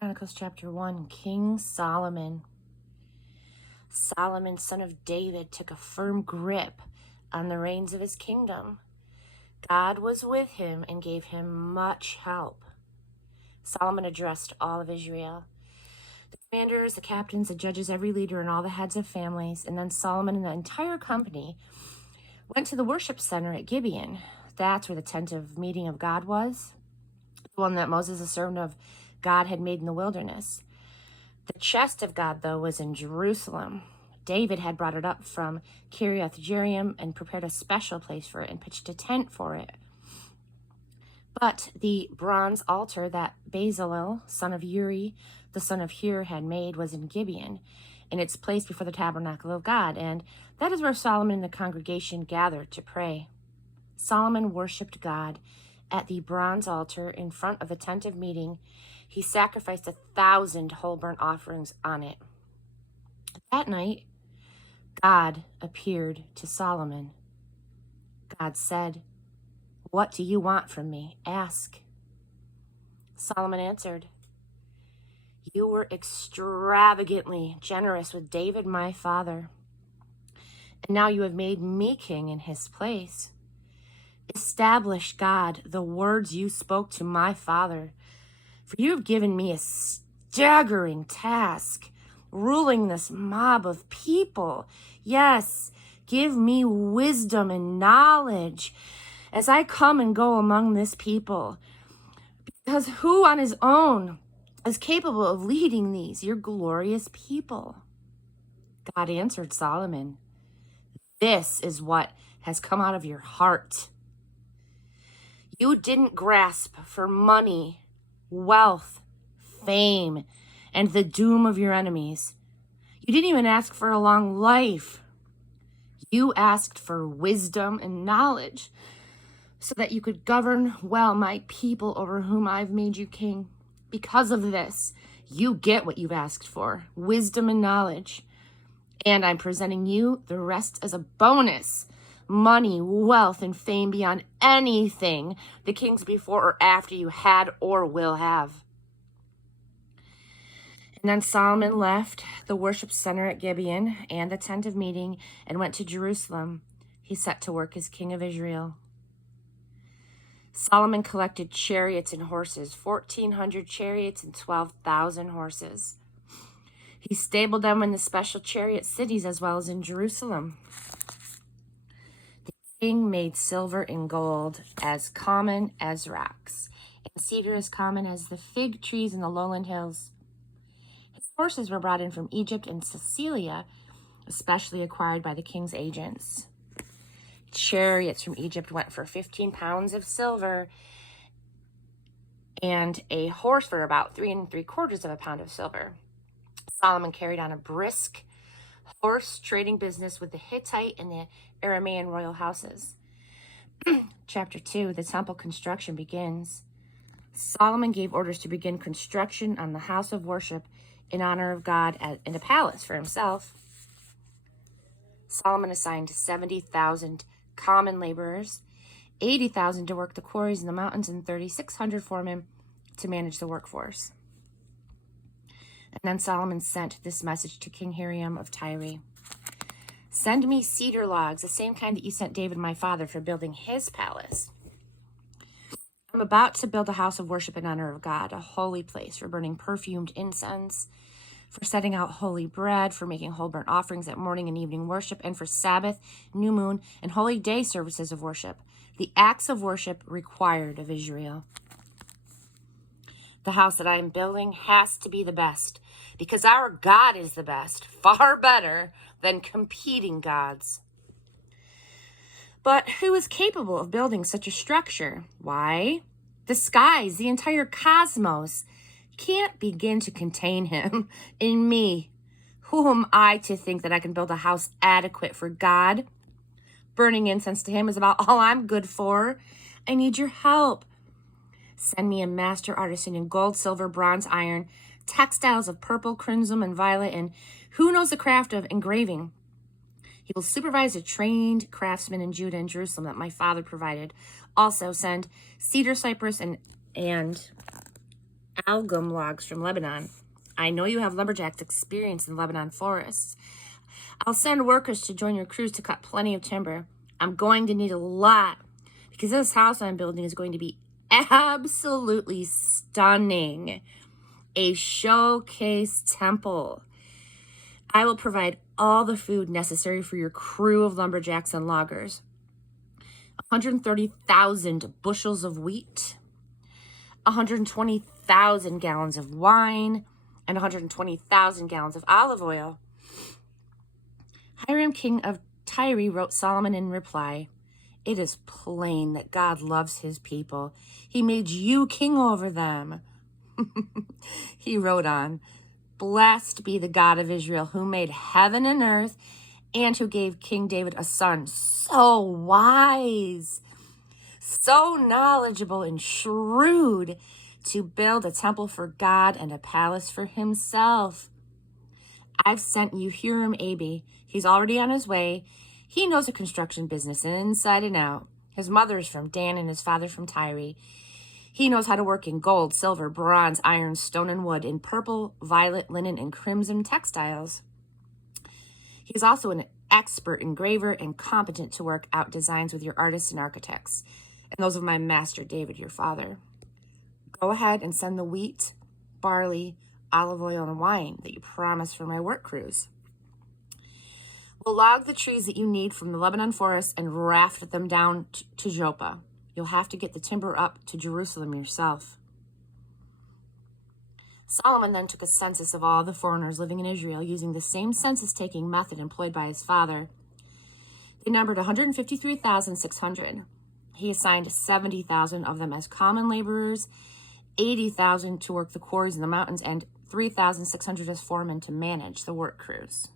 Chronicles chapter 1, King Solomon. Solomon, son of David, took a firm grip on the reins of his kingdom. God was with him and gave him much help. Solomon addressed all of Israel, the commanders, the captains, the judges, every leader, and all the heads of families. And then Solomon and the entire company went to the worship center at Gibeon. That's where the tent of meeting of God was, the one that Moses, the servant of God, had made in the wilderness. The chest of God, though, was in Jerusalem. David had brought it up from Kiriath Jearim and prepared a special place for it and pitched a tent for it. But the bronze altar that Bezalel, son of Uri, the son of Hur, had made was in Gibeon, in its place before the tabernacle of God, and that is where Solomon and the congregation gathered to pray. Solomon worshipped God at the bronze altar in front of the tent of meeting. He sacrificed 1,000 whole burnt offerings on it. That night, God appeared to Solomon. God said, "What do you want from me? Ask." Solomon answered, "You were extravagantly generous with David, my father, and now you have made me king in his place. Establish, God, the words you spoke to my father, for you have given me a staggering task, ruling this mob of people. Yes, give me wisdom and knowledge as I come and go among this people. Because who on his own is capable of leading these, your glorious people?" God answered Solomon, "This is what has come out of your heart. You didn't grasp for money, wealth, fame, and the doom of your enemies. You didn't even ask for a long life. You asked for wisdom and knowledge so that you could govern well my people over whom I've made you king. Because of this, you get what you've asked for, wisdom and knowledge. And I'm presenting you the rest as a bonus. Money, wealth, and fame beyond anything the kings before or after you had or will have." And then Solomon left the worship center at Gibeon and the tent of meeting and went to Jerusalem. He set to work as king of Israel. Solomon collected chariots and horses, 1,400 chariots and 12,000 horses. He stabled them in the special chariot cities as well as in Jerusalem. The king made silver and gold as common as rocks, and cedar as common as the fig trees in the lowland hills. His horses were brought in from Egypt and Sicilia, especially acquired by the king's agents. Chariots from Egypt went for 15 pounds of silver, and a horse for about 3¾ of a pound of silver. Solomon carried on a brisk horse trading business with the Hittite and the Aramean royal houses. Chapter 2, the temple construction begins. Solomon gave orders to begin construction on the house of worship in honor of God in a palace for himself. Solomon assigned 70,000 common laborers, 80,000 to work the quarries in the mountains, and 3,600 foremen to manage the workforce. And then Solomon sent this message to King Hiram of Tyre: "Send me cedar logs, the same kind that you sent David my father for building his palace. I'm about to build a house of worship in honor of God, a holy place for burning perfumed incense, for setting out holy bread, for making whole burnt offerings at morning and evening worship, and for Sabbath, new moon, and holy day services of worship, the acts of worship required of Israel. The house that I am building has to be the best, because our God is the best, far better than competing gods. But who is capable of building such a structure? Why, the skies, the entire cosmos, can't begin to contain him. In me, who am I to think that I can build a house adequate for God? Burning incense to him is about all I'm good for. I need your help. Send me a master artisan in gold, silver, bronze, iron, textiles of purple, crimson, and violet, and who knows the craft of engraving. He will supervise a trained craftsman in Judah and Jerusalem that my father provided. Also send cedar, cypress, and algum logs from Lebanon. I know you have lumberjacks' experience in Lebanon forests. I'll send workers to join your crews to cut plenty of timber. I'm going to need a lot because this house I'm building is going to be absolutely stunning. A showcase temple. I will provide all the food necessary for your crew of lumberjacks and loggers. 130,000 bushels of wheat, 120,000 gallons of wine, and 120,000 gallons of olive oil. Hiram, king of Tyre, wrote Solomon in reply, "It is plain that God loves his people. He made you king over them." He wrote on, "Blessed be the God of Israel, who made heaven and earth, and who gave King David a son so wise, so knowledgeable and shrewd, to build a temple for God and a palace for himself. I've sent you Huram Abi. He's already on his way. He knows the construction business inside and out. His mother is from Dan and his father from Tyre. He knows how to work in gold, silver, bronze, iron, stone, and wood, in purple, violet, linen, and crimson textiles. He's also an expert engraver and competent to work out designs with your artists and architects, and those of my master David, your father. Go ahead and send the wheat, barley, olive oil, and wine that you promised for my work crews. We'll log the trees that you need from the Lebanon forest and raft them down to Joppa. You'll have to get the timber up to Jerusalem yourself." Solomon then took a census of all the foreigners living in Israel using the same census-taking method employed by his father. They numbered 153,600. He assigned 70,000 of them as common laborers, 80,000 to work the quarries in the mountains, and 3,600 as foremen to manage the work crews.